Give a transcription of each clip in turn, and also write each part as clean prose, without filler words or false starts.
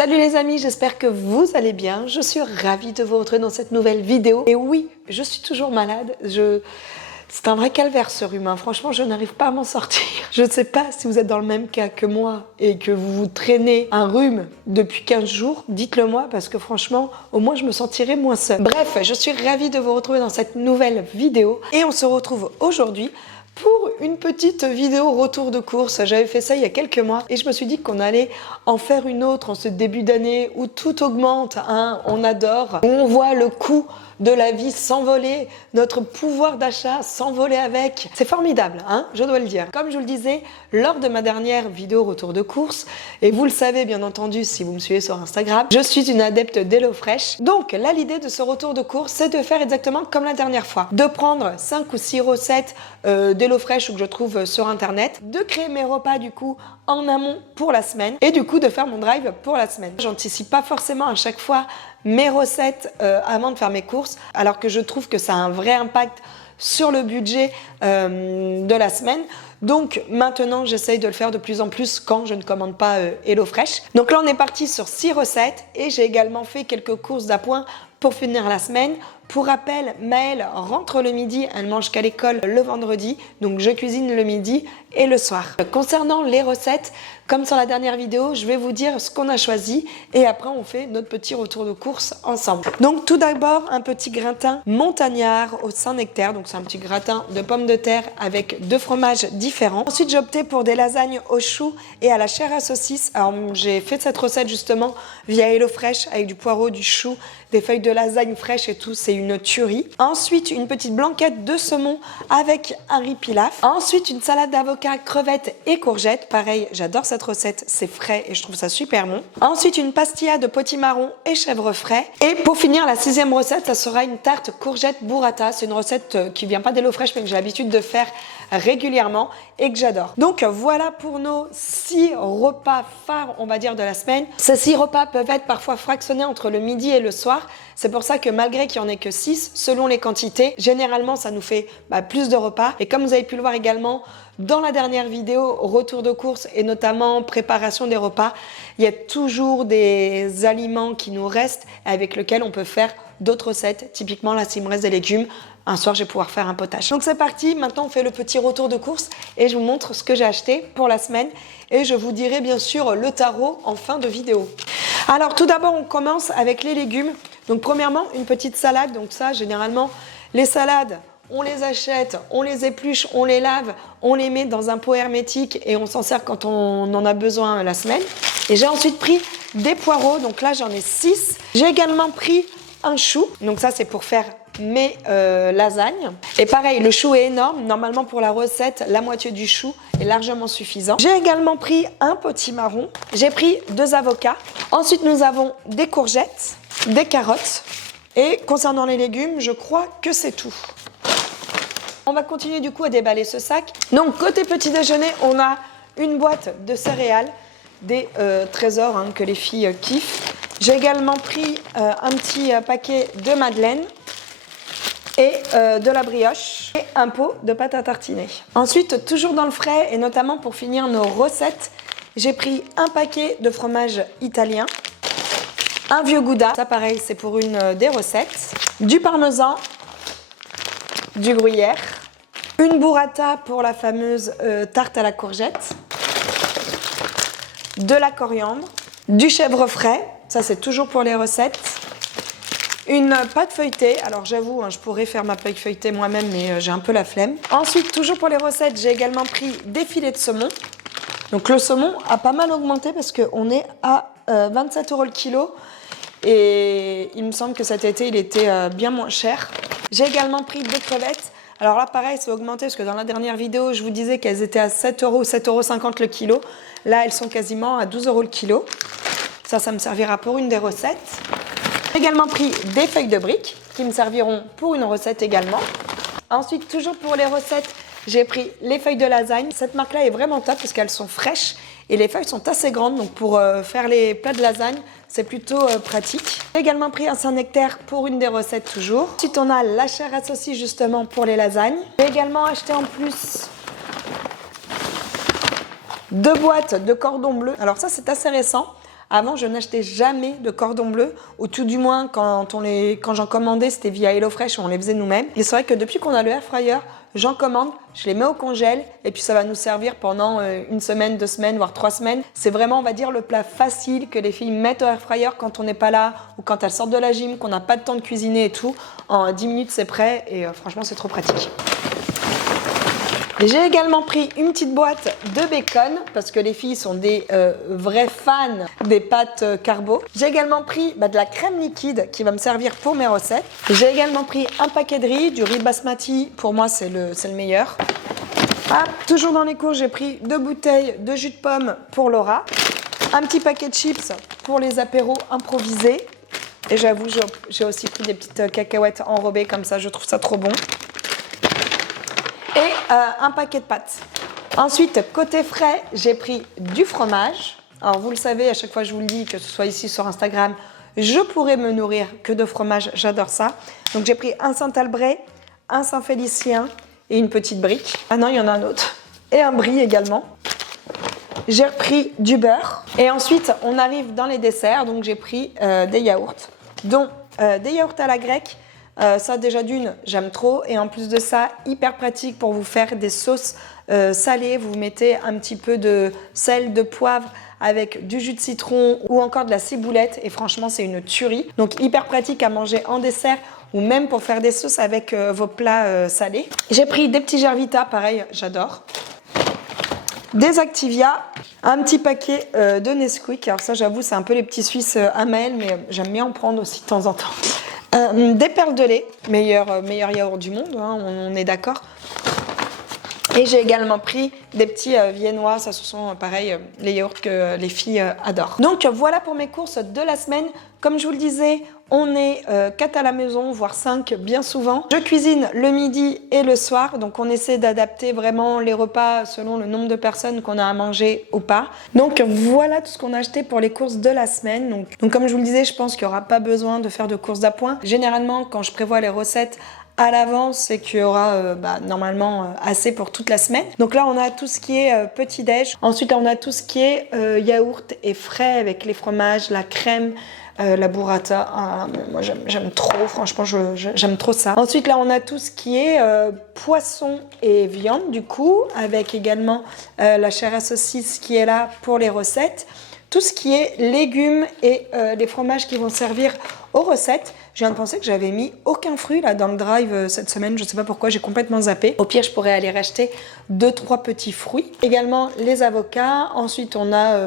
Salut les amis, j'espère que vous allez bien. Je suis ravie de vous retrouver dans cette nouvelle vidéo. Et oui, je suis toujours malade. C'est un vrai calvaire ce rhume, hein. Franchement, je n'arrive pas à m'en sortir. Je ne sais pas si vous êtes dans le même cas que moi et que vous vous traînez un rhume depuis 15 jours. Dites-le moi parce que franchement, au moins je me sentirai moins seule. Bref, je suis ravie de vous retrouver dans cette nouvelle vidéo. Et on se retrouve aujourd'hui pour une petite vidéo retour de course. J'avais fait ça il y a quelques mois et je me suis dit qu'on allait en faire une autre en ce début d'année où tout augmente, hein, on adore, où on voit le coût de la vie s'envoler, notre pouvoir d'achat s'envoler avec. C'est formidable, hein, je dois le dire. Comme je vous le disais lors de ma dernière vidéo retour de course, et vous le savez bien entendu si vous me suivez sur Instagram, je suis une adepte d'HelloFresh. Donc là, l'idée de ce retour de course, c'est de faire exactement comme la dernière fois, de prendre 5 ou 6 recettes d'HelloFresh que je trouve sur internet, de créer mes repas du coup en amont pour la semaine et du coup de faire mon drive pour la semaine. J'anticipe pas forcément à chaque fois mes recettes avant de faire mes courses, alors que je trouve que ça a un vrai impact sur le budget de la semaine. Donc maintenant, j'essaye de le faire de plus en plus quand je ne commande pas HelloFresh. Donc là, on est parti sur 6 recettes et j'ai également fait quelques courses d'appoint pour finir la semaine. Pour rappel, Maëlle rentre le midi, elle mange qu'à l'école le vendredi, donc je cuisine le midi et le soir. Concernant les recettes, comme sur la dernière vidéo, je vais vous dire ce qu'on a choisi et après on fait notre petit retour de course ensemble. Donc tout d'abord, un petit gratin montagnard au Saint-Nectaire, donc c'est un petit gratin de pommes de terre avec 2 fromages différents. Ensuite, j'ai opté pour des lasagnes au chou et à la chair à saucisse. Alors j'ai fait cette recette justement via HelloFresh avec du poireau, du chou, des feuilles de lasagne fraîches et tout, c'est une tuerie. Ensuite, une petite blanquette de saumon avec un riz pilaf. Ensuite, une salade d'avocat, crevettes et courgettes. Pareil, j'adore cette recette, c'est frais et je trouve ça super bon. Ensuite, une pastilla de potimarron et chèvre frais. Et pour finir, la 6e recette, ça sera une tarte courgette burrata. C'est une recette qui vient pas d'HelloFresh mais que j'ai l'habitude de faire régulièrement et que j'adore. Donc voilà pour nos 6 repas phares, on va dire, de la semaine. Ces 6 repas peuvent être parfois fractionnés entre le midi et le soir. C'est pour ça que malgré qu'il n'y en ait que 6, selon les quantités, généralement ça nous fait plus de repas. Et comme vous avez pu le voir également dans la dernière vidéo, retour de course et notamment préparation des repas, il y a toujours des aliments qui nous restent avec lesquels on peut faire d'autres recettes. Typiquement là, s'il me reste des légumes, un soir je vais pouvoir faire un potage. Donc c'est parti, maintenant on fait le petit retour de course et je vous montre ce que j'ai acheté pour la semaine et je vous dirai bien sûr le tarot en fin de vidéo. Alors tout d'abord on commence avec les légumes. Donc premièrement une petite salade, donc ça généralement les salades on les achète, on les épluche, on les lave, on les met dans un pot hermétique et on s'en sert quand on en a besoin la semaine. Et j'ai ensuite pris des poireaux, donc là j'en ai 6. J'ai également pris un chou, donc ça c'est pour faire mes lasagnes. Et pareil, le chou est énorme. Normalement pour la recette, la moitié du chou est largement suffisant. J'ai également pris un potimarron. J'ai pris 2 avocats. Ensuite nous avons des courgettes, des carottes. Et concernant les légumes, je crois que c'est tout. On va continuer du coup à déballer ce sac. Donc côté petit déjeuner, on a une boîte de céréales, des trésors hein, que les filles kiffent. J'ai également pris un petit paquet de madeleine et de la brioche et un pot de pâte à tartiner. Ensuite, toujours dans le frais et notamment pour finir nos recettes, j'ai pris un paquet de fromage italien, un vieux gouda, ça pareil c'est pour une des recettes, du parmesan, du gruyère, une burrata pour la fameuse tarte à la courgette, de la coriandre, du chèvre frais, ça c'est toujours pour les recettes, une pâte feuilletée, alors j'avoue, hein, je pourrais faire ma pâte feuilletée moi-même mais j'ai un peu la flemme. Ensuite, toujours pour les recettes, j'ai également pris des filets de saumon. Donc le saumon a pas mal augmenté parce qu'on est à 27 € le kilo. Et il me semble que cet été, il était bien moins cher. J'ai également pris des crevettes. Alors là, pareil, c'est augmenté parce que dans la dernière vidéo, je vous disais qu'elles étaient à 7 €, 7,50 € le kilo. Là, elles sont quasiment à 12 € le kilo. Ça me servira pour une des recettes. J'ai également pris des feuilles de briques qui me serviront pour une recette également. Ensuite, toujours pour les recettes, j'ai pris les feuilles de lasagne. Cette marque-là est vraiment top parce qu'elles sont fraîches et les feuilles sont assez grandes. Donc pour faire les plats de lasagne, c'est plutôt pratique. J'ai également pris un Saint-Nectaire pour une des recettes toujours. Ensuite, on a la chair à saucisse justement pour les lasagnes. J'ai également acheté en plus 2 boîtes de cordon bleu. Alors ça, c'est assez récent. Avant, je n'achetais jamais de cordon bleu, ou tout du moins, quand j'en commandais, c'était via HelloFresh, on les faisait nous-mêmes. Et c'est vrai que depuis qu'on a le air fryer, j'en commande, je les mets au congèle, et puis ça va nous servir pendant une semaine, 2 semaines, voire 3 semaines. C'est vraiment, on va dire, le plat facile que les filles mettent au air fryer quand on n'est pas là, ou quand elles sortent de la gym, qu'on n'a pas de temps de cuisiner et tout. En 10 minutes, c'est prêt, et franchement, c'est trop pratique. J'ai également pris une petite boîte de bacon parce que les filles sont des vrais fans des pâtes carbo. J'ai également pris de la crème liquide qui va me servir pour mes recettes. J'ai également pris un paquet de riz, du riz basmati. Pour moi, c'est le meilleur. Ah, toujours dans les courses, j'ai pris 2 bouteilles de jus de pomme pour Laura. Un petit paquet de chips pour les apéros improvisés. Et j'avoue, j'ai aussi pris des petites cacahuètes enrobées comme ça. Je trouve ça trop bon. Et un paquet de pâtes. Ensuite, côté frais, j'ai pris du fromage. Alors, vous le savez, à chaque fois je vous le dis, que ce soit ici sur Instagram, je pourrais me nourrir que de fromage. J'adore ça. Donc, j'ai pris un Saint-Albret, un Saint-Félicien et une petite brique. Ah non, il y en a un autre. Et un brie également. J'ai repris du beurre. Et ensuite, on arrive dans les desserts. Donc, j'ai pris des yaourts, dont des yaourts à la grecque. Ça déjà d'une, j'aime trop, et en plus de ça, hyper pratique pour vous faire des sauces salées. Vous mettez un petit peu de sel, de poivre avec du jus de citron ou encore de la ciboulette, et franchement c'est une tuerie. Donc hyper pratique à manger en dessert ou même pour faire des sauces avec vos plats salés. J'ai pris des petits Gervita, pareil, j'adore. Des Activia, un petit paquet de Nesquik. Alors ça j'avoue c'est un peu les petits Suisses à Maël, mais j'aime bien en prendre aussi de temps en temps. Des perles de lait, meilleur yaourt du monde, hein, on est d'accord. Et j'ai également pris des petits viennois, ça ce sont pareil les yaourts que les filles adorent. Donc voilà pour mes courses de la semaine. Comme je vous le disais, on est 4 à la maison, voire 5 bien souvent. Je cuisine le midi et le soir, donc on essaie d'adapter vraiment les repas selon le nombre de personnes qu'on a à manger ou pas. Donc voilà tout ce qu'on a acheté pour les courses de la semaine. Donc comme je vous le disais, je pense qu'il n'y aura pas besoin de faire de courses d'appoint. Généralement, quand je prévois les recettes à l'avance, c'est qu'il y aura normalement assez pour toute la semaine. Donc là, on a tout ce qui est petit-déj. Ensuite, là, on a tout ce qui est yaourt et frais avec les fromages, la crème, la burrata. Ah, moi, j'aime trop, franchement, j'aime trop ça. Ensuite, là, on a tout ce qui est poisson et viande, du coup, avec également la chair à saucisse qui est là pour les recettes. Tout ce qui est légumes et les fromages qui vont servir aux recettes. Je viens de penser que j'avais mis aucun fruit là dans le drive cette semaine, je sais pas pourquoi, j'ai complètement zappé. Au pire, je pourrais aller racheter 2-3 petits fruits. Également les avocats. Ensuite, on a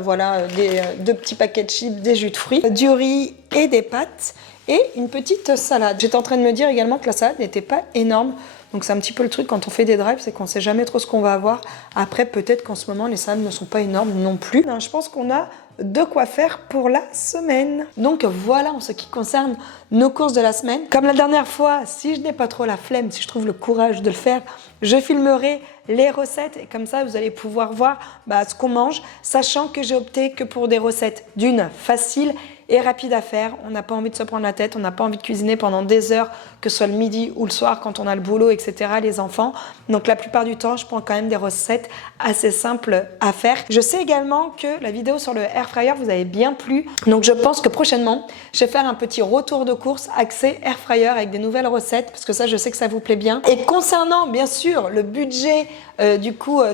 deux petits paquets de chips, des jus de fruits, du riz et des pâtes et une petite salade. J'étais en train de me dire également que la salade n'était pas énorme. Donc c'est un petit peu le truc quand on fait des drives, c'est qu'on sait jamais trop ce qu'on va avoir. Après, peut-être qu'en ce moment, les salades ne sont pas énormes non plus. Je pense qu'on a de quoi faire pour la semaine. Donc voilà en ce qui concerne nos courses de la semaine. Comme la dernière fois, si je n'ai pas trop la flemme, si je trouve le courage de le faire, je filmerai les recettes et comme ça vous allez pouvoir voir ce qu'on mange, sachant que j'ai opté que pour des recettes d'une facile et rapide à faire. On n'a pas envie de se prendre la tête, on n'a pas envie de cuisiner pendant des heures, que ce soit le midi ou le soir quand on a le boulot, etc. les enfants. Donc la plupart du temps, je prends quand même des recettes assez simples à faire. Je sais également que la vidéo sur le air fryer vous avez bien plu. Donc je pense que prochainement, je vais faire un petit retour de course axé air fryer avec des nouvelles recettes parce que ça, je sais que ça vous plaît bien. Et concernant bien sûr le budget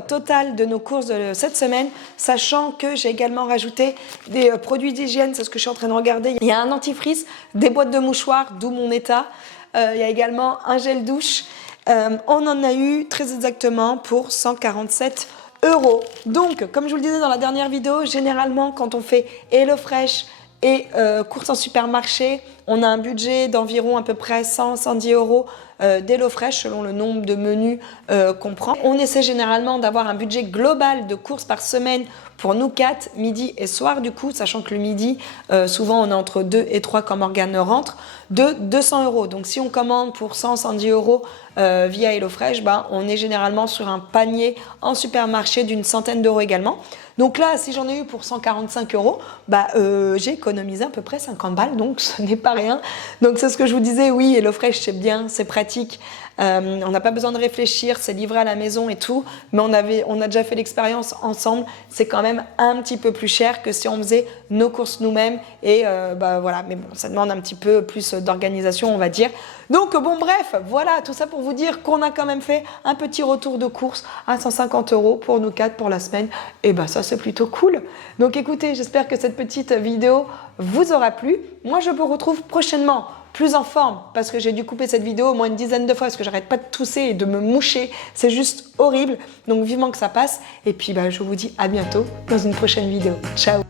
total de nos courses de cette semaine, sachant que j'ai également rajouté des produits d'hygiène, c'est ce que je suis en train de regarder. Il y a un dentifrice, des boîtes de mouchoirs, d'où mon état. Il y a également un gel douche. On en a eu très exactement pour 147 €. Donc, comme je vous le disais dans la dernière vidéo, généralement quand on fait HelloFresh et courses en supermarché, on a un budget d'environ à peu près 100-110 € d'HelloFresh selon le nombre de menus qu'on prend. On essaie généralement d'avoir un budget global de courses par semaine pour nous 4, midi et soir du coup, sachant que le midi, souvent on est entre 2 et 3 quand Morgane rentre, de 200 €. Donc si on commande pour 100-110 € via HelloFresh, on est généralement sur un panier en supermarché d'une centaine d'euros également. Donc là, si j'en ai eu pour 145 €, j'ai économisé à peu près 50 balles, donc ce n'est pas rien. Donc c'est ce que je vous disais, oui, HelloFresh c'est bien, c'est pratique. On n'a pas besoin de réfléchir, c'est livré à la maison et tout, mais on a déjà fait l'expérience ensemble, c'est quand même un petit peu plus cher que si on faisait nos courses nous-mêmes et voilà, mais bon, ça demande un petit peu plus d'organisation, on va dire. Donc bon, bref, voilà, tout ça pour vous dire qu'on a quand même fait un petit retour de course à 150 € pour nous 4 pour la semaine, et ça c'est plutôt cool. Donc écoutez, j'espère que cette petite vidéo vous aura plu. Moi je vous retrouve prochainement plus en forme parce que j'ai dû couper cette vidéo au moins une dizaine de fois parce que j'arrête pas de tousser et de me moucher, c'est juste horrible. Donc vivement que ça passe et puis je vous dis à bientôt dans une prochaine vidéo. Ciao.